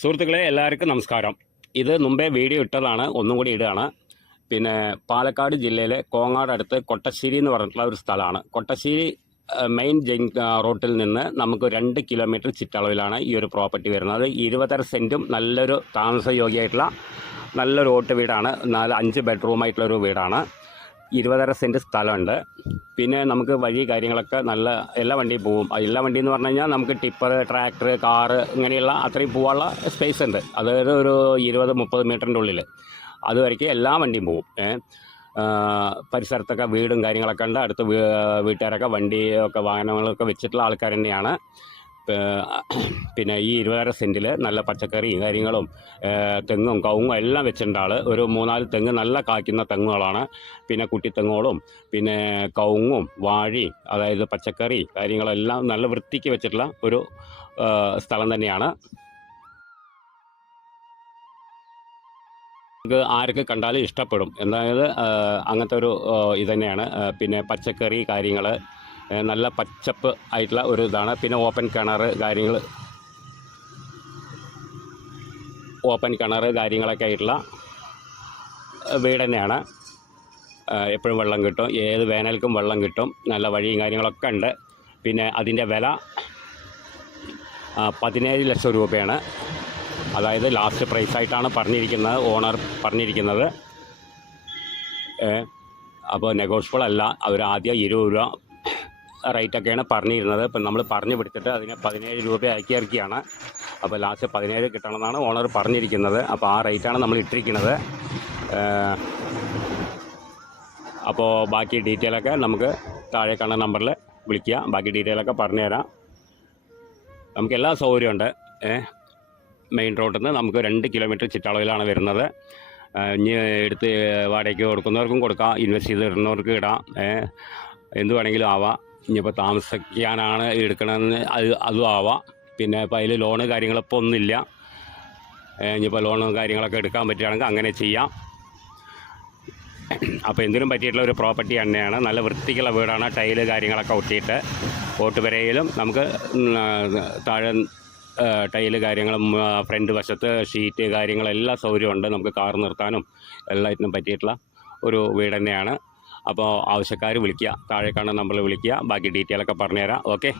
സുഹൃത്തുക്കളെ എല്ലാവർക്കും നമസ്കാരം. ഇത് മുമ്പേ വീഡിയോ ഇട്ടതാണ്, ഒന്നും കൂടി ഇടുകയാണ്. പിന്നെ പാലക്കാട് ജില്ലയിലെ കോങ്ങാട് അടുത്ത് കൊട്ടശ്ശേരി എന്ന് പറഞ്ഞിട്ടുള്ള ഒരു സ്ഥലമാണ്. കൊട്ടശ്ശേരി മെയിൻ റോട്ടിൽ നിന്ന് നമുക്ക് 2 കിലോമീറ്റർ ചുറ്റളവിലാണ് ഈ ഒരു പ്രോപ്പർട്ടി വരുന്നത്. 20 സെൻറ്റും നല്ലൊരു താമസയോഗ്യമായിട്ടുള്ള നല്ലൊരു ഓട്ട് വീടാണ്. 4-5 ബെഡ്റൂമായിട്ടുള്ളൊരു വീടാണ്. 20 സെൻറ്റ് സ്ഥലമുണ്ട്. പിന്നെ നമുക്ക് വഴി കാര്യങ്ങളൊക്കെ നല്ല എല്ലാ വണ്ടിയും പോവും. എല്ലാ വണ്ടി എന്ന് പറഞ്ഞു കഴിഞ്ഞാൽ നമുക്ക് ടിപ്പർ, ട്രാക്ടർ, കാറ് ഇങ്ങനെയുള്ള അത്രയും പോകാനുള്ള സ്പേസ് ഉണ്ട്. അതായത് ഒരു 20-30 മീറ്ററിൻ്റെ ഉള്ളിൽ അതുവരയ്ക്ക് എല്ലാ വണ്ടിയും പോവും. പരിസരത്തൊക്കെ വീടും കാര്യങ്ങളൊക്കെ ഉണ്ട്. അടുത്ത് വീട്ടുകാരൊക്കെ വണ്ടിയൊക്കെ വാഹനങ്ങളൊക്കെ വെച്ചിട്ടുള്ള ആൾക്കാർ തന്നെയാണ്. പിന്നെ ഈ 20 സെൻറ്റിൽ നല്ല പച്ചക്കറിയും കാര്യങ്ങളും തെങ്ങും കവുങ്ങും എല്ലാം വെച്ചിട്ടുണ്ട് ആൾ. ഒരു 3-4 തെങ്ങ് നല്ല കായ്ക്കുന്ന തെങ്ങുകളാണ്. പിന്നെ കുട്ടിത്തെങ്ങുകളും പിന്നെ കവുങ്ങും വാഴയും അതായത് പച്ചക്കറി കാര്യങ്ങളെല്ലാം നല്ല വൃത്തിക്ക് വെച്ചിട്ടുള്ള ഒരു സ്ഥലം തന്നെയാണ്. നമുക്ക് ആർക്ക് കണ്ടാലും ഇഷ്ടപ്പെടും. എന്തായത് അങ്ങനത്തെ ഒരു ഇത് തന്നെയാണ്. പിന്നെ പച്ചക്കറി കാര്യങ്ങൾ നല്ല പച്ചപ്പ് ആയിട്ടുള്ള ഒരു ഇതാണ്. പിന്നെ ഓപ്പൺ കിണർ കാര്യങ്ങളൊക്കെ ആയിട്ടുള്ള വീട് തന്നെയാണ്. എപ്പോഴും വെള്ളം കിട്ടും, ഏത് വേനൽക്കും വെള്ളം കിട്ടും, നല്ല വഴിയും കാര്യങ്ങളൊക്കെ ഉണ്ട്. പിന്നെ അതിൻ്റെ വില 17 ലക്ഷം രൂപയാണ്. അതായത് ലാസ്റ്റ് പ്രൈസായിട്ടാണ് പറഞ്ഞിരിക്കുന്നത്, ഓണർ പറഞ്ഞിരിക്കുന്നത്. അപ്പോൾ നെഗോഷ്യബിൾ അല്ല. അവർ ആദ്യം 20 രൂപ റേറ്റൊക്കെയാണ് പറഞ്ഞിരുന്നത്. ഇപ്പം നമ്മൾ പറഞ്ഞു പിടിച്ചിട്ട് അതിനെ 17 രൂപ ആക്കി ഇറക്കിയാണ്. അപ്പോൾ ലാസ്റ്റ് 17 കിട്ടണമെന്നാണ് ഓണർ പറഞ്ഞിരിക്കുന്നത്. അപ്പോൾ ആ റേറ്റാണ് നമ്മൾ ഇട്ടിരിക്കുന്നത്. അപ്പോൾ ബാക്കി ഡീറ്റെയിലൊക്കെ നമുക്ക് താഴെ കാണുന്ന നമ്പറിൽ വിളിക്കുക. ബാക്കി ഡീറ്റെയിലൊക്കെ പറഞ്ഞുതരാം. നമുക്ക് എല്ലാ സൗകര്യമുണ്ട്. മെയിൻ റോഡിൽ നിന്ന് നമുക്ക് 2 കിലോമീറ്റർ ചുറ്റളവിലാണ് വരുന്നത്. ഇനി എടുത്ത് വാടകയ്ക്ക് കൊടുക്കുന്നവർക്കും കൊടുക്കാം, ഇൻവെസ്റ്റ് ചെയ്ത് ഇടുന്നവർക്ക് ഇടാം, എന്ത് വേണമെങ്കിലും ആവാം. ഇനിയിപ്പോൾ താമസിക്കാനാണ് എടുക്കണമെന്ന് അതും ആവാം. പിന്നെ ഇപ്പോൾ അതിൽ ലോണ് കാര്യങ്ങളിപ്പോൾ ഒന്നുമില്ല. ഇനിയിപ്പോൾ ലോണും കാര്യങ്ങളൊക്കെ എടുക്കാൻ പറ്റുകയാണെങ്കിൽ അങ്ങനെ ചെയ്യാം. അപ്പോൾ എന്തിനും പറ്റിയിട്ടുള്ള ഒരു പ്രോപ്പർട്ടി തന്നെയാണ്. നല്ല വൃത്തിക്കുള്ള വീടാണ്. ടൈല് കാര്യങ്ങളൊക്കെ ഒട്ടിയിട്ട് ഓട്ടുപുരയിലും നമുക്ക് താഴെ ടൈല് കാര്യങ്ങളും ഫ്രണ്ട് വശത്ത് ഷീറ്റ് കാര്യങ്ങളെല്ലാം സൗകര്യമുണ്ട്. നമുക്ക് കാർ നിർത്താനും എല്ലാത്തിനും പറ്റിയിട്ടുള്ള ഒരു വീട് തന്നെയാണ്. അപ്പോൾ ആവശ്യക്കാർ വിളിക്കുക, താഴെ കാണുന്ന നമ്പറിൽ വിളിക്കുക. ബാക്കി ഡീറ്റെയിലൊക്കെ പറഞ്ഞുതരാം. ഓക്കെ.